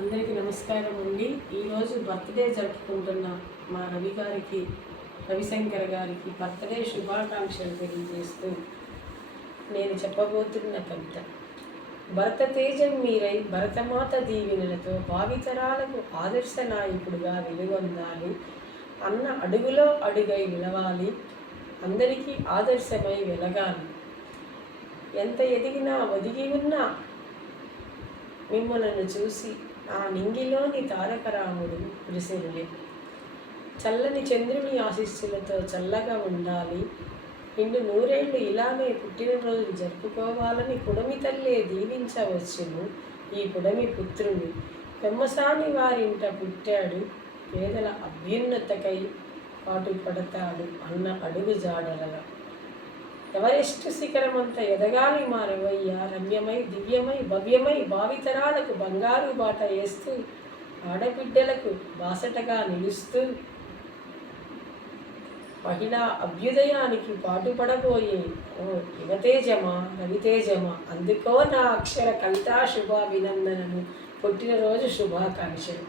అందరికీ నమస్కారం అండి. ఈరోజు బర్త్డే జరుపుకుంటున్న మా రవిశంకర్ గారికి బర్త్డే శుభాకాంక్షలు తెలియజేస్తూ నేను చెప్పబోతున్న కవిత. భరత తేజం మీరై భరతమాత దీవెనలతో భావితరాలకు ఆదర్శ నాయకుడిగా వెలుగొందాలి. అన్న అడుగులో అడుగై నిలవాలి. అందరికీ ఆదర్శమై వెలగాలి. ఎంత ఎదిగినా ఒదిగి ఉన్నా మిమ్మలను చూసి ఆ నింగిలోని తారకరాముడు కురిసెనులే. చల్లని చంద్రుని ఆశీస్సులతో చల్లగా ఉండాలి. నిండు నూరేళ్లు ఇలానే పుట్టినరోజు జరుపుకోవాలని పుడమి తల్లే దీవించవచ్చును. ఈ పుడమి పుత్రుని పెమ్మసాని వారింట పుట్టాడు. పేదల అభ్యున్నతకై పాటుపడతాడు అన్న అడుగు జాడలగా. ఎవరెస్ట్ శిఖరమంత ఎదగాలి మా రవయ్య. రమ్యమై దివ్యమై భవ్యమై భావితరాలకు బంగారు బాట వేస్తూ ఆడబిడ్డలకు బాసటగా నిలుస్తూ మహిళా అభ్యుదయానికి పాటుపడబోయే ఓ యువతేజమా రవితేజమా, అందుకో నా అక్షర కవితా శుభాభినందనను, పుట్టినరోజు శుభాకాంక్షలు.